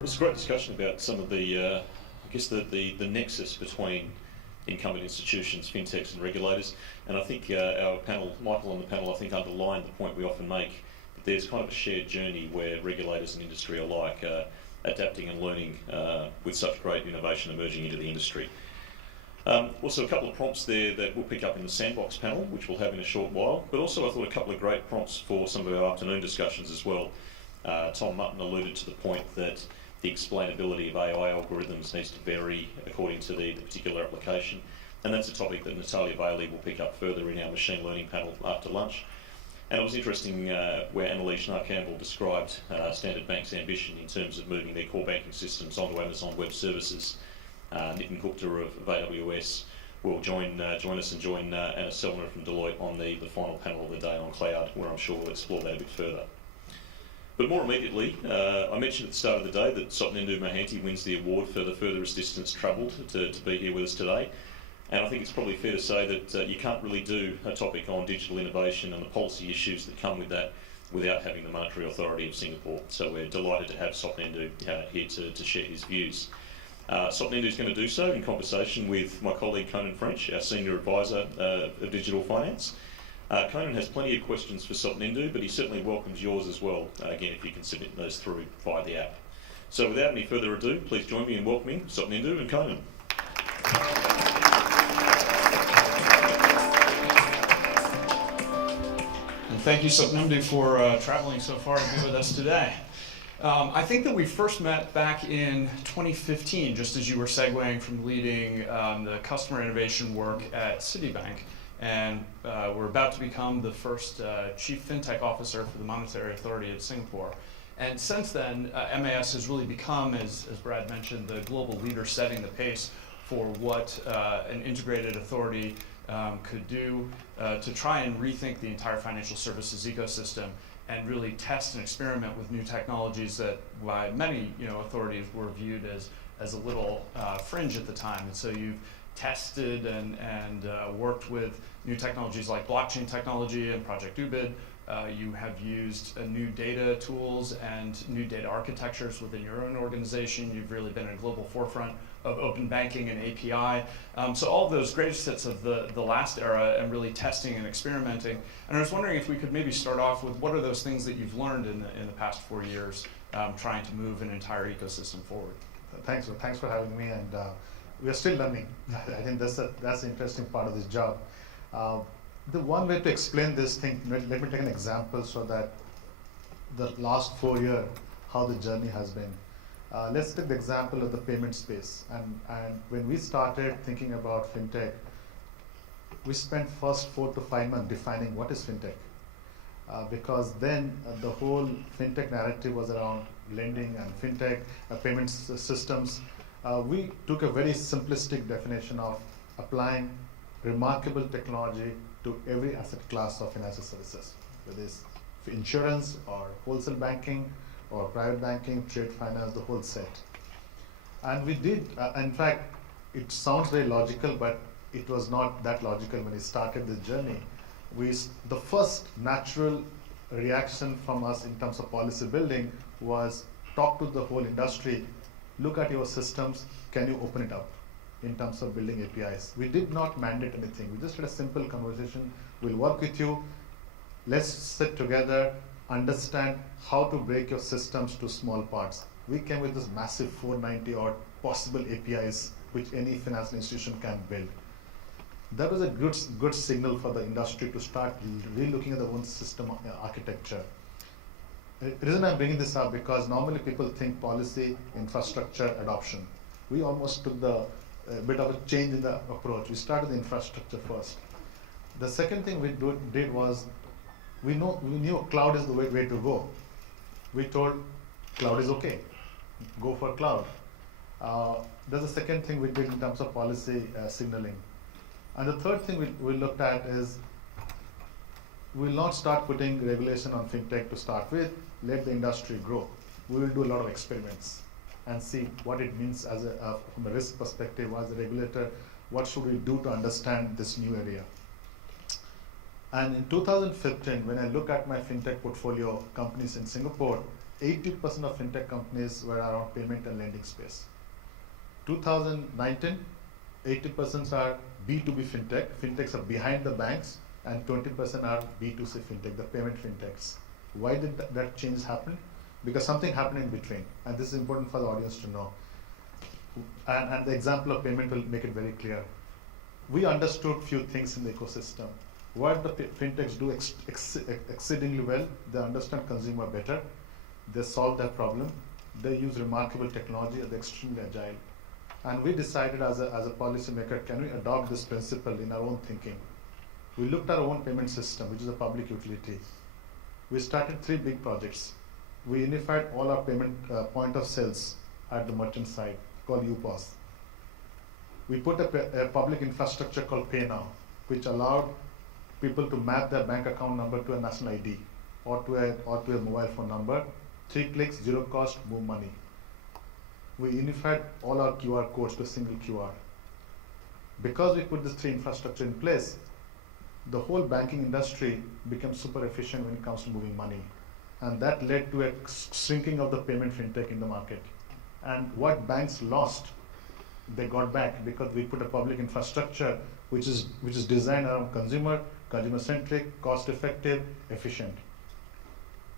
It was a great discussion about some of the, I guess, the nexus between incumbent institutions, fintechs and regulators. And I think our panel, Michael on the panel, I think underlined the point we often make, that there's kind of a shared journey where regulators and industry alike are adapting and learning with such great innovation emerging into the industry. Also a couple of prompts there that we'll pick up in the Sandbox panel, which we'll have in a short while, but also I thought a couple of great prompts for some of our afternoon discussions as well. Tom Mutton alluded to the point that the explainability of AI algorithms needs to vary according to the particular application, and that's a topic that Natalia Bailey will pick up further in our machine learning panel after lunch. And it was interesting where Annalise Campbell described Standard Bank's ambition in terms of moving their core banking systems onto Amazon Web Services. Nitin Gupta of AWS will join us and join Anna Selner from Deloitte on the final panel of the day on cloud, where I'm sure we'll explore that a bit further. But more immediately, I mentioned at the start of the day that Sopnendu Mohanty wins the award for the furthest distance travelled to be here with us today. And I think it's probably fair to say that you can't really do a topic on digital innovation and the policy issues that come with that without having the Monetary Authority of Singapore. So we're delighted to have Sopnendu here to share his views. Sopnendu is going to do so in conversation with my colleague Conan French, our Senior Advisor of Digital Finance. Conan has plenty of questions for Sopnendu, but he certainly welcomes yours as well, again, if you can submit those through via the app. So without any further ado, please join me in welcoming Sopnendu and Conan. And thank you, Sopnendu, for traveling so far to be with us today. I think that we first met back in 2015, just as you were segueing from leading the customer innovation work at Citibank. And we're about to become the first Chief FinTech Officer for the Monetary Authority of Singapore. And since then, MAS has really become, as Brad mentioned, the global leader setting the pace for what an integrated authority could do to try and rethink the entire financial services ecosystem and really test and experiment with new technologies that by many authorities were viewed as a little fringe at the time. And so you've tested and worked with new technologies like blockchain technology and Project UBID. You have used new data tools and new data architectures within your own organization. You've really been a global forefront of open banking and API. So all of those great assets of the last era and really testing and experimenting. And I was wondering if we could maybe start off with what are those things that you've learned in the past 4 years trying to move an entire ecosystem forward. Thanks for having me, and we are still learning. I think that's the interesting part of this job. The one way to explain this thing, let me take an example so that the last 4 years, how the journey has been. Let's take the example of the payment space. And when we started thinking about fintech, we spent first 4 to 5 months defining what is fintech. Because then the whole fintech narrative was around lending and fintech, payment systems. We took a very simplistic definition of applying remarkable technology to every asset class of financial services, whether it's insurance or wholesale banking or private banking, trade finance, the whole set. And we did, in fact, it sounds very logical, but it was not that logical when we started this journey. The first natural reaction from us in terms of policy building was talk to the whole industry, look at your systems, can you open it up in terms of building APIs. We did not mandate anything. We just had a simple conversation. We'll work with you. Let's sit together, understand how to break your systems to small parts. We came with this massive 490 odd possible APIs which any financial institution can build. That was a good signal for the industry to start re-looking at their own system architecture. The reason I'm bringing this up because normally people think policy, infrastructure, adoption. We almost took a bit of a change in the approach. We started the infrastructure first. The second thing we did was we knew cloud is the way to go. We told cloud is okay, go for cloud. That's the second thing we did in terms of policy signaling. And the third thing we looked at is we'll not start putting regulation on fintech to start with, let the industry grow. We will do a lot of experiments and see what it means from a risk perspective as a regulator, what should we do to understand this new area. And in 2015, when I look at my fintech portfolio companies in Singapore, 80% of fintech companies were around payment and lending space. 2019, 80% are B2B fintech. Fintechs are behind the banks, and 20% are B2C fintech, the payment fintechs. Why did that change happen? Because something happened in between, and this is important for the audience to know. And the example of payment will make it very clear. We understood few things in the ecosystem. What the fintechs do exceedingly well, they understand consumer better, they solve that problem, they use remarkable technology, they're extremely agile. And we decided as a policy maker, can we adopt this principle in our own thinking? We looked at our own payment system, which is a public utility. We started 3 big projects. We unified all our payment point of sales at the merchant side, called UPOS. We put a public infrastructure called PayNow, which allowed people to map their bank account number to a national ID or to a mobile phone number. 3 clicks, 0 cost, move money. We unified all our QR codes to a single QR. Because we put this 3 infrastructure in place, the whole banking industry became super efficient when it comes to moving money. And that led to a shrinking of the payment fintech in the market. And what banks lost, they got back because we put a public infrastructure which is designed around consumer-centric, cost-effective, efficient.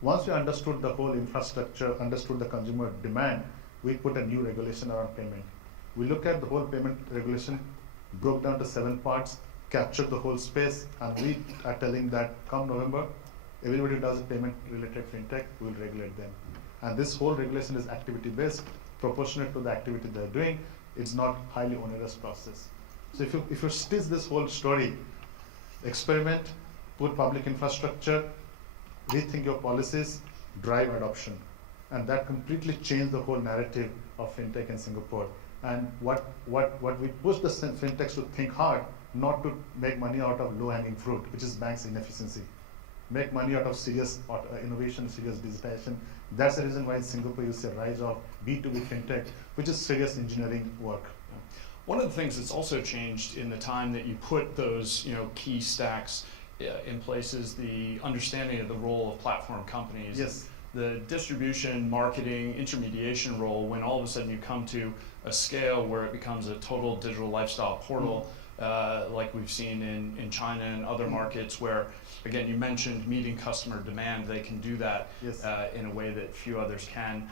Once we understood the whole infrastructure, understood the consumer demand, we put a new regulation around payment. We look at the whole payment regulation, broke down to 7 parts, captured the whole space, and we are telling that come November, everybody who does a payment-related fintech, we'll regulate them. And this whole regulation is activity-based, proportionate to the activity they're doing. It's not highly onerous process. So if you stitch this whole story, experiment, put public infrastructure, rethink your policies, drive adoption. And that completely changed the whole narrative of fintech in Singapore. And what we push the fintechs to think hard, not to make money out of low-hanging fruit, which is banks' inefficiency. Make money out of serious innovation, serious digitization. That's the reason why in Singapore you see a rise of B2B fintech, which is serious engineering work. One of the things that's also changed in the time that you put those key stacks in place is the understanding of the role of platform companies. Yes. The distribution, marketing, intermediation role, when all of a sudden you come to a scale where it becomes a total digital lifestyle portal, like we've seen in China and other markets where, again, you mentioned meeting customer demand, they can do that Yes. In a way that few others can.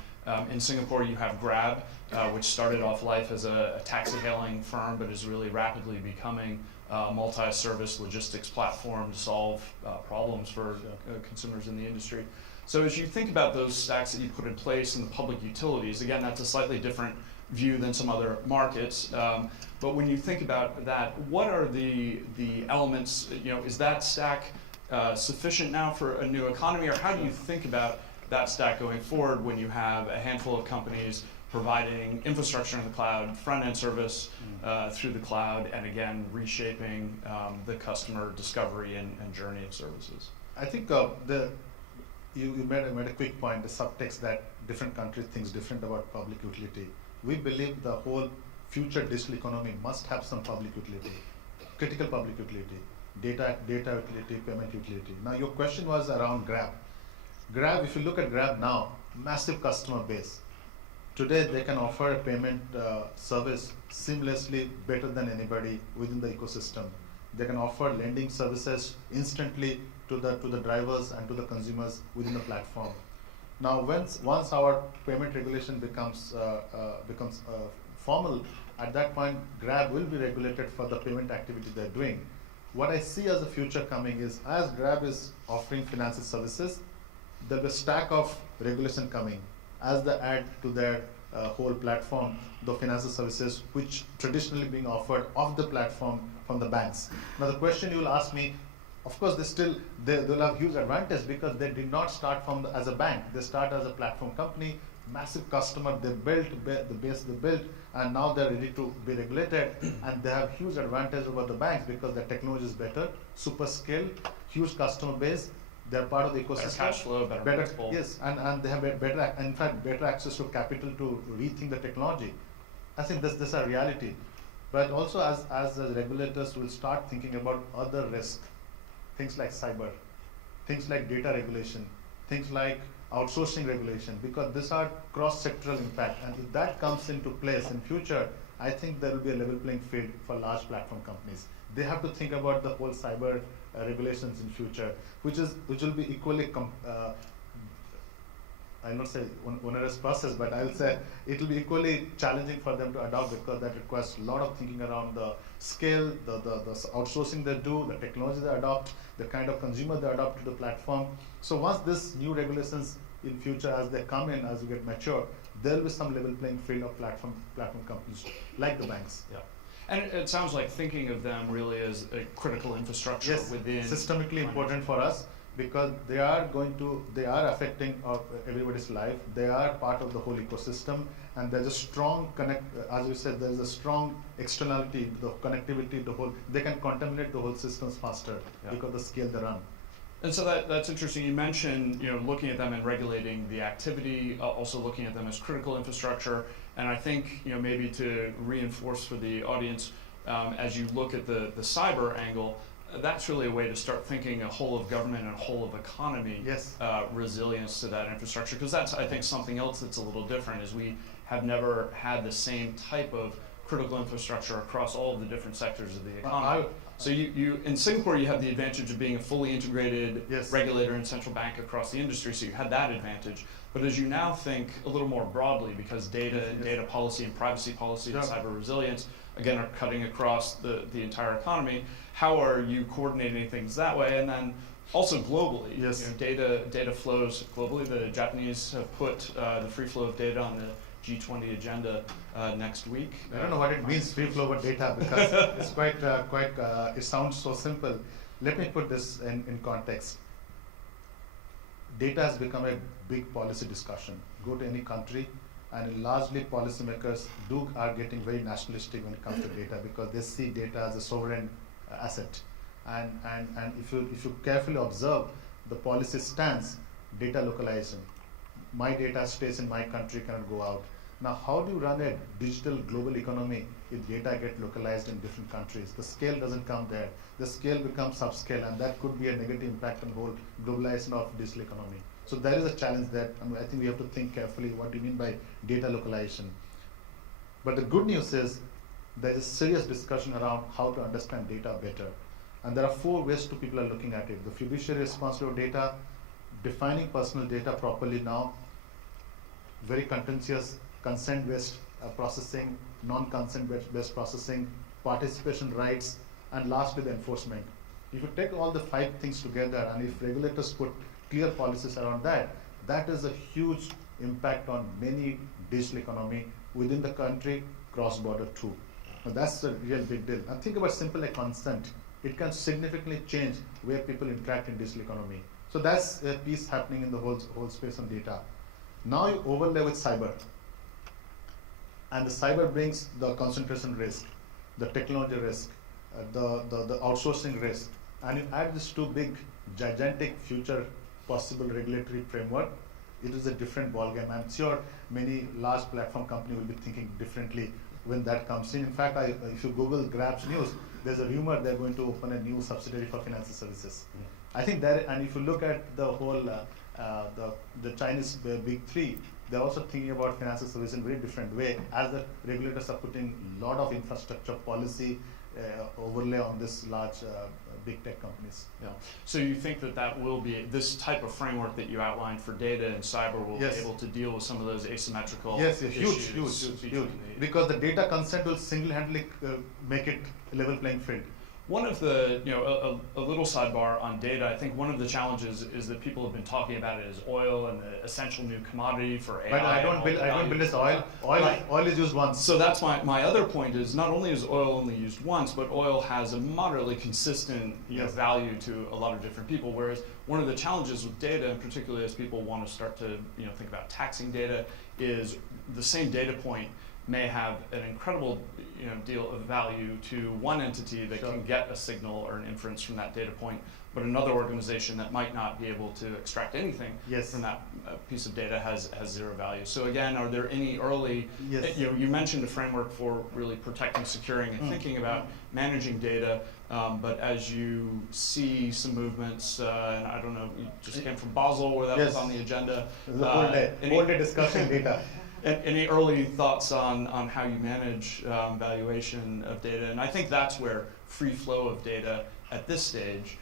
In Singapore, you have Grab, which started off life as a taxi hailing firm, but is really rapidly becoming a multi-service logistics platform to solve problems for consumers in the industry. So as you think about those stacks that you put in place in the public utilities, again, that's a slightly different view than some other markets. But when you think about that, what are the elements, is that stack sufficient now for a new economy, or how do you think about that stack going forward when you have a handful of companies providing infrastructure in the cloud, front-end service through the cloud, and again, reshaping the customer discovery and journey of services? I think you made a quick point, the subtext that different countries think different about public utility. We believe the whole future digital economy must have some public utility, critical public utility, data utility, payment utility. Now your question was around Grab. Grab, if you look at Grab now, massive customer base. Today they can offer a payment service seamlessly, better than anybody within the ecosystem. They can offer lending services instantly to the drivers and to the consumers within the platform. Now, once our payment regulation becomes formal, at that point, Grab will be regulated for the payment activity they're doing. What I see as the future coming is, as Grab is offering financial services, there'll be a stack of regulation coming as they add to their whole platform the financial services which traditionally being offered off the platform from the banks. Now, the question you will ask me, of course, they'll have huge advantage because they did not start as a bank. They start as a platform company, massive customer. They built the base they built, and now they're ready to be regulated. And they have huge advantage over the banks because their technology is better, super scale, huge customer base. They're part of the ecosystem. Better cash flow, better multiple. Yes, and they have better access to capital to rethink the technology. I think this is a reality. But also, as the regulators will start thinking about other risks, things like cyber, things like data regulation, things like outsourcing regulation, because these are cross-sectoral impact, and if that comes into place in future, I think there will be a level playing field for large platform companies. They have to think about the whole cyber regulations in future, which will be equally I'll not say onerous process, but I'll say it will be equally challenging for them to adopt, because that requires a lot of thinking around the scale, the outsourcing they do, the technology they adopt, the kind of consumer they adopt to the platform. So once this new regulations in future, as they come in, as we get mature, there will be some level playing field of platform companies like the banks. Yeah. And it sounds like thinking of them really as a critical infrastructure Yes, within. systemically important for us, because they are affecting everybody's life. They are part of the whole ecosystem, and there's a strong as you said, there's a strong externality, the connectivity, they can contaminate the whole systems faster because of the scale they run. And so that's interesting. You mentioned, looking at them and regulating the activity, also looking at them as critical infrastructure. And I think, maybe to reinforce for the audience, as you look at the cyber angle, that's really a way to start thinking a whole of government and a whole of economy resilience to that infrastructure. Because that's, I think, something else that's a little different, is we have never had the same type of critical infrastructure across all of the different sectors of the economy. So you in Singapore, you have the advantage of being a fully integrated regulator and central bank across the industry, so you had that advantage. But as you now think a little more broadly, because data and data policy and privacy policy and cyber resilience, again, are cutting across the entire economy, how are you coordinating things that way? And then also globally, data flows globally. The Japanese have put the free flow of data on the G20 agenda next week. I don't know what it means, free flow of data, because it's quite, it sounds so simple. Let me put this in context. Data has become a big policy discussion. Go to any country, and largely policymakers are getting very nationalistic when it comes to data, because they see data as a sovereign asset. And if you carefully observe the policy stance, data localization. My data stays in my country, cannot go out. Now, how do you run a digital global economy if data get localized in different countries? The scale doesn't come there. The scale becomes subscale, and that could be a negative impact on whole globalization of digital economy. So there is a challenge there, and I think we have to think carefully what do you mean by data localization. But the good news is there is a serious discussion around how to understand data better. And there are 4 ways people are looking at it. The fiduciary responsibility of data, defining personal data properly now, very contentious consent-based processing, non-consent-based processing, participation rights, and lastly the enforcement. If you take all the 5 things together, and if regulators put clear policies around that, that is a huge impact on many digital economy within the country, cross-border too. Now that's a real big deal. And think about simple like consent. It can significantly change where people interact in digital economy. So that's a piece happening in the whole space on data. Now you overlay with cyber. And the cyber brings the concentration risk, the technology risk, the outsourcing risk. And you add these 2 big, gigantic future possible regulatory framework, it is a different ballgame. I'm sure many large platform companies will be thinking differently when that comes in. In fact, if you Google Grab's news, there's a rumor they're going to open a new subsidiary for financial services. I think that, and if you look at the whole, the Chinese big 3, they're also thinking about financial services in a very different way, as the regulators are putting a lot of infrastructure policy overlay on this large big tech companies. Yeah. So you think that will be, this type of framework that you outlined for data and cyber will be able to deal with some of those asymmetrical issues? Huge. Because the data consent will single-handedly make it a level playing field. One of the, a little sidebar on data, I think one of the challenges is that people have been talking about it as oil and the essential new commodity for AI. But I don't build this oil. Oil is used once. So that's my other point is not only is oil only used once, but oil has a moderately consistent value to a lot of different people. Whereas one of the challenges with data, and particularly as people want to start to think about taxing data, is the same data point may have an incredible deal of value to one entity that can get a signal or an inference from that data point, but another organization that might not be able to extract anything Yes. from that piece of data has zero value. So again, are there any early, Yes. you mentioned a framework for really protecting, securing, and thinking about managing data, but as you see some movements, and I don't know, you just came from Basel where that was Yes. on the agenda. The whole day, discussing data. Any early thoughts on how you manage valuation of data? And I think that's where free flow of data at this stage.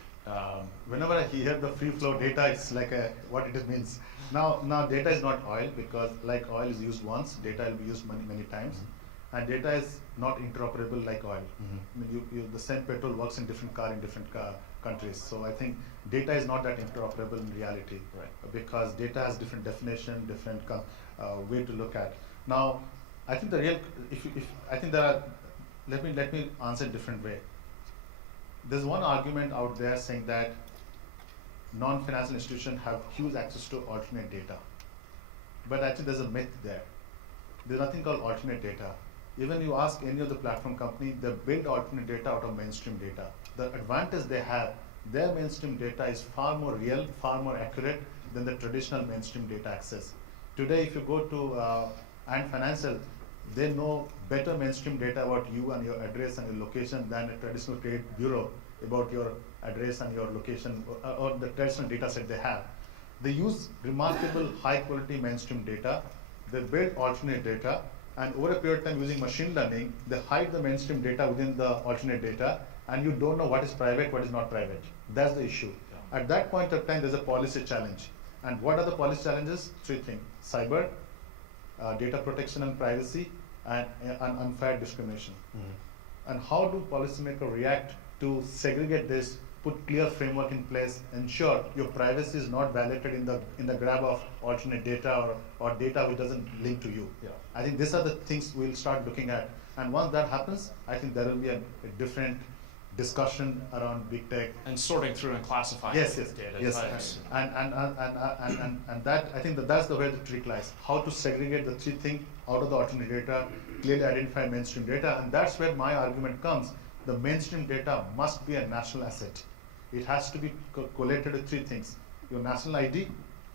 Whenever I hear the free flow data, it's like what it means. Now data is not oil, because like oil is used once, data will be used many times, and data is not interoperable like oil. I mean, the same petrol works in different countries. So I think data is not that interoperable in reality, Right. because data has different definition, different way to look at. Now, I think the real, if I think there are, let me answer a different way. There's one argument out there saying that non-financial institutions have huge access to alternate data. But actually there's a myth there. There's nothing called alternate data. Even you ask any of the platform company, they build alternate data out of mainstream data. The advantage they have, their mainstream data is far more real, far more accurate than the traditional mainstream data access. Today, if you go to Ant Financial, they know better mainstream data about you and your address and your location than a traditional credit bureau about your address and your location, or the traditional data set they have. They use remarkable high quality mainstream data, they build alternate data, and over a period of time using machine learning, they hide the mainstream data within the alternate data, and you don't know what is private, what is not private. That's the issue. Yeah. At that point of time, there's a policy challenge. And what are the policy challenges? Three things: cyber, data protection and privacy, and unfair discrimination. And how do policymakers react to segregate this, put clear framework in place, ensure your privacy is not violated in the grab of alternate data or data which doesn't link to you? Yeah. I think these are the things we'll start looking at. And once that happens, I think there will be a different discussion around big tech. And sorting through and classifying Yes, data types. And that, I think that's the way the trick lies. How to segregate the three things out of the alternate data, clearly identify mainstream data, and that's where my argument comes. The mainstream data must be a national asset. It has to be collated with three things: your national ID,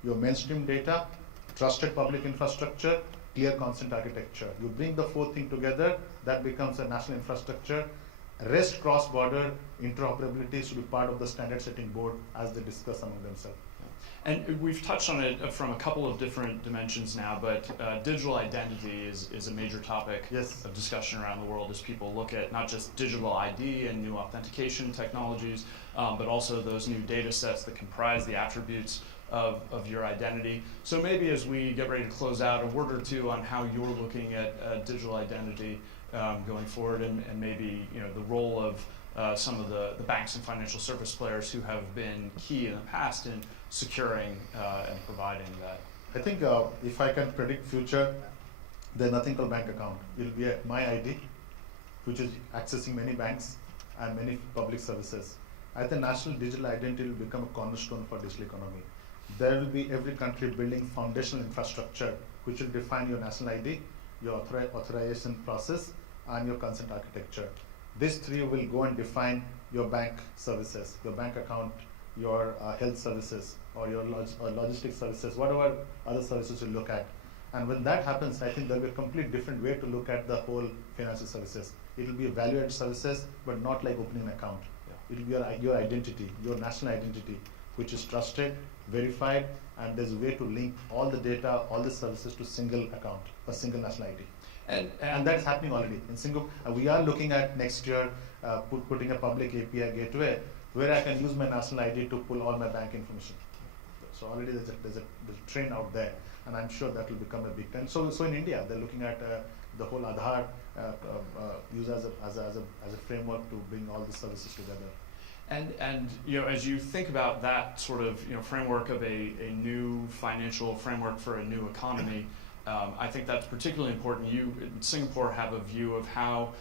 your mainstream data, trusted public infrastructure, clear consent architecture. You bring the four things together, that becomes a national infrastructure. Rest cross-border interoperability should be part of the standard setting board as they discuss among themselves. And we've touched on it from a couple of different dimensions now, but digital identity is a major topic Yes. of discussion around the world as people look at not just digital ID and new authentication technologies, but also those new data sets that comprise the attributes of your identity. So maybe as we get ready to close out, a word or two on how you're looking at digital identity going forward, and maybe the role of some of the banks and financial service players who have been key in the past in securing and providing that. I think if I can predict future, there's nothing called bank account. It will be my ID, which is accessing many banks and many public services. I think national digital identity will become a cornerstone for digital economy. There will be every country building foundational infrastructure which will define your national ID, your authorization process, and your consent architecture. These three will go and define your bank services, your bank account, your health services, or your logistics services, whatever other services you look at. And when that happens, I think there will be a complete different way to look at the whole financial services. It will be value-added services, but not like opening an account. Yeah. It will be your identity, your national identity, which is trusted, verified, and there's a way to link all the data, all the services to single account, a single national ID. And that's happening already. In Singapore, we are looking at next year putting a public API gateway where I can use my national ID to pull all my bank information. So already there's a trend out there, and I'm sure that will become a big trend. So in India, they're looking at the whole Aadhaar use as a framework to bring all the services together. And as you think about that sort of framework of a new financial framework for a new economy, I think that's particularly important. You in Singapore have a view of how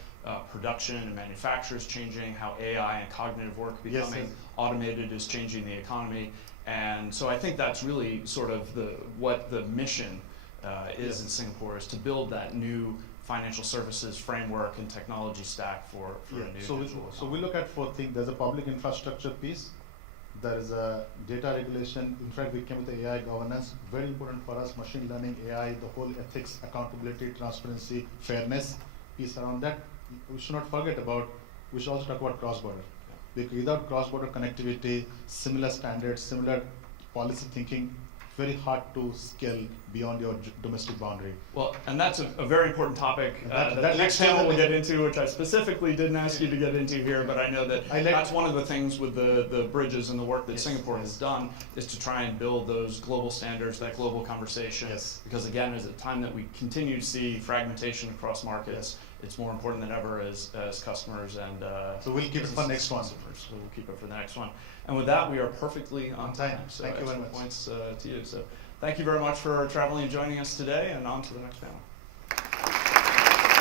production and manufacture is changing, how AI and cognitive work becoming automated is changing the economy, and so I think that's really sort of what the mission is in Singapore, is to build that new financial services framework and technology stack for a new digital economy. So we look at four things. There's a public infrastructure piece, there is a data regulation. In fact, we came with the AI governance, very important for us, machine learning, AI, the whole ethics, accountability, transparency, fairness piece around that. We should not forget about, we should also talk about cross-border. Because without cross-border connectivity, similar standards, similar policy thinking, very hard to scale beyond your domestic boundary. Well, and that's a very important topic that the next leads panel to will get into, which I specifically didn't ask you to get into here, but I know that that's one of the things with the bridges and the work that Singapore has done, is to try and build those global standards, that global conversation. Yes. Because again, at a time that we continue to see fragmentation across markets, it's more important than ever as customers and so we'll keep it for next one. So we'll keep it for the next one. And with that, we are perfectly on time. So thank you very excellent much. points to you. So thank you very much for traveling and joining us today, and on to the next panel.